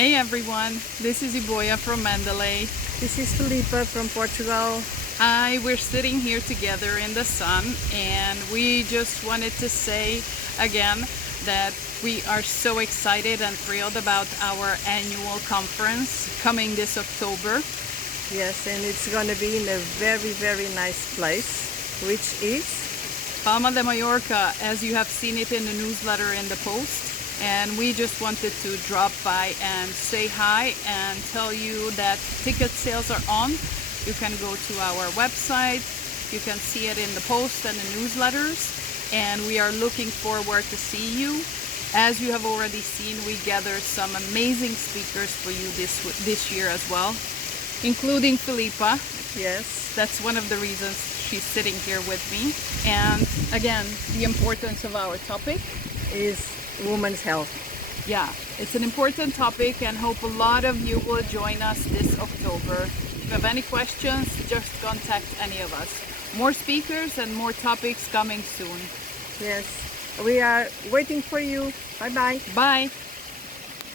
Hey everyone, this is Ibolya from Mandalay. This is Filipa from Portugal. Hi, we're sitting here together in the sun, and we just wanted to say again that we are so excited and thrilled about our annual conference coming this October. Yes, and it's going to be in a very, very nice place, which is Palma de Mallorca, as you have seen it in the newsletter in the post. And we just wanted to drop by and say hi and tell you that ticket sales are on. You can go to our website, you can see it in the post and the newsletters, and we are looking forward to see you. As you have already seen, we gathered some amazing speakers for you this year as well, including Filipa. Yes, that's one of the reasons she's sitting here with me. And again, the importance of our topic is women's health. Yeah, it's an important topic, and hope a lot of you will join us this October. If you have any questions, just contact any of us. More speakers and more topics coming soon. Yes, we are waiting for you. Bye-bye. Bye.